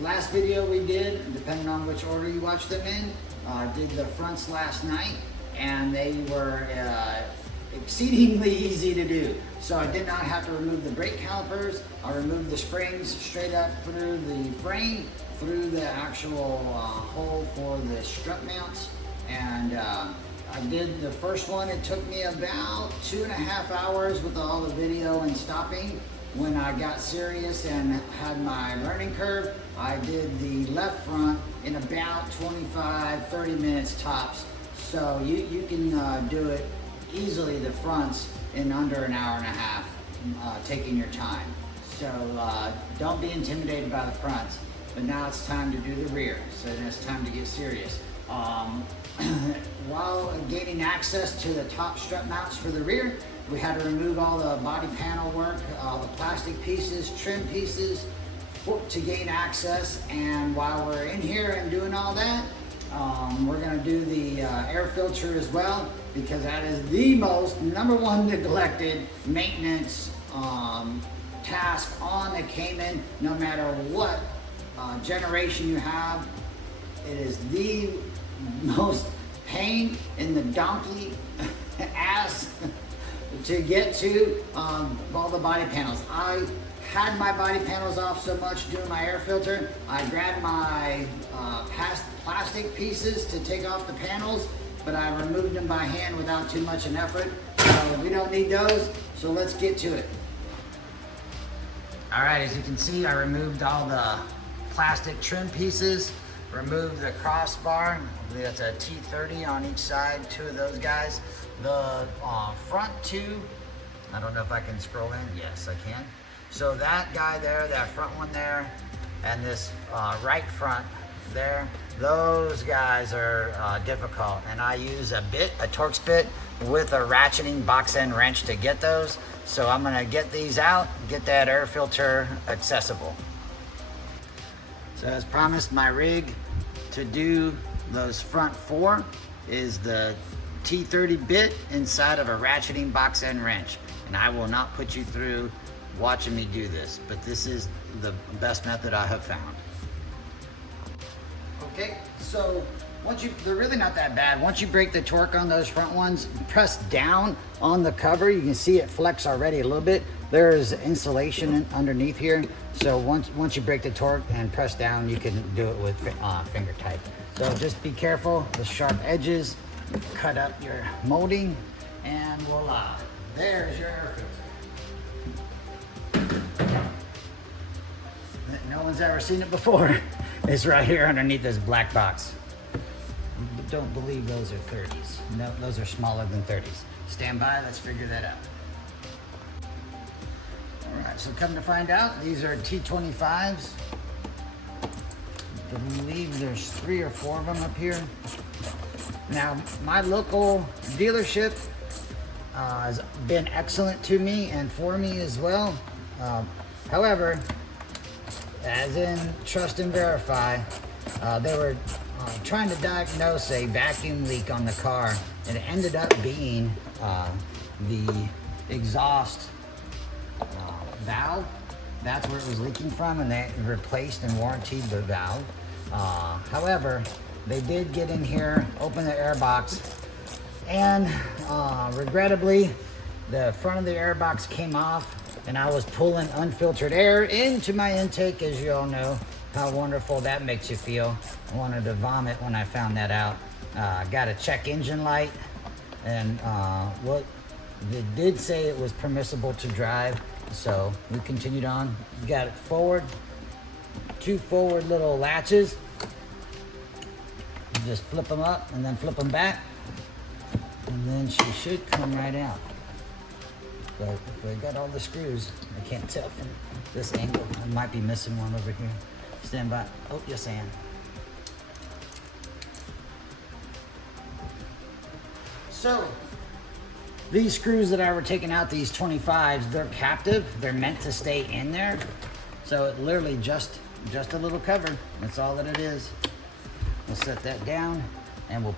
last video we did, depending on which order you watch them in, did the fronts last night, and they were exceedingly easy to do. So I did not have to remove the brake calipers. I removed the springs straight up through the frame, through the actual hole for the strut mounts, and I did the first one. It took me about 2.5 hours with all the video and stopping. When I got serious and had my learning curve, I did the left front in about 25-30 minutes tops. So you can do it easily, the fronts, in under an hour and a half, taking your time. So don't be intimidated by the fronts. But now it's time to do the rear. So then it's time to get serious. While gaining access to the top strut mounts for the rear, we had to remove all the body panel work, all the plastic pieces, trim pieces to gain access. And while we're in here and doing all that, we're gonna do the air filter as well, because that is the most #1 neglected maintenance task on the Cayman. No matter what generation you have, it is the most pain in the donkey ass to get to all the body panels. I had my body panels off so much doing my air filter, I grabbed my plastic pieces to take off the panels, but I removed them by hand without too much an effort. So we don't need those, so let's get to it. All right, as you can see, I removed all the plastic trim pieces, removed the crossbar. That's a T30 on each side, 2 of those guys. The front 2, I don't know if I can scroll in. Yes, I can. So that guy there, that front one there, and this right front there, those guys are difficult. And I use a Torx bit with a ratcheting box end wrench to get those. So I'm gonna get these out, get that air filter accessible. So as promised, my rig to do those front 4 is the T30 bit inside of a ratcheting box end wrench. And I will not put you through watching me do this, but this is the best method I have found. Okay, so they're really not that bad. Once you break the torque on those front ones, press down on the cover. You can see it flex already a little bit. There's insulation underneath here. So once you break the torque and press down, you can do it with finger type. So just be careful, the sharp edges, cut up your molding, and voila, there's your air filter. No one's ever seen it before. It's right here underneath this black box. Don't believe those are 30s. No, those are smaller than 30s. Stand by, let's figure that out. All right, so come to find out, these are T25s. I believe there's 3 or 4 of them up here. Now, my local dealership has been excellent to me and for me as well. However, as in trust and verify, they were trying to diagnose a vacuum leak on the car, and it ended up being the exhaust valve. That's where it was leaking from, and they replaced and warranted the valve. However, they did get in here, open the air box, and regrettably, the front of the air box came off, and I was pulling unfiltered air into my intake. As you all know how wonderful that makes you feel. I wanted to vomit when I found that out. Got a check engine light, and what they did say it was permissible to drive, so we continued on. Got it forward, 2 forward little latches. You just flip them up and then flip them back, and then she should come right out. But if I got all the screws, I can't tell from this angle. I might be missing one over here. Stand by. Oh, yes I am. So, these screws that I were taking out, these 25s, they're captive. They're meant to stay in there. So it literally just a little cover. That's all that it is. We'll set that down, and we'll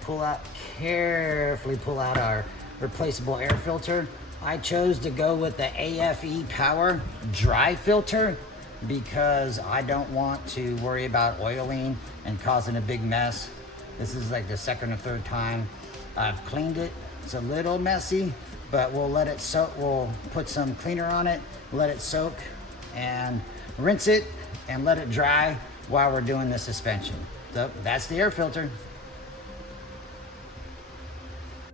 carefully pull out our replaceable air filter. I chose to go with the AFE Power dry filter. because I don't want to worry about oiling and causing a big mess. This is like the second or third time I've cleaned it. It's a little messy, but we'll let it soak. We'll put some cleaner on it, let it soak, and rinse it and let it dry while we're doing the suspension. So that's the air filter.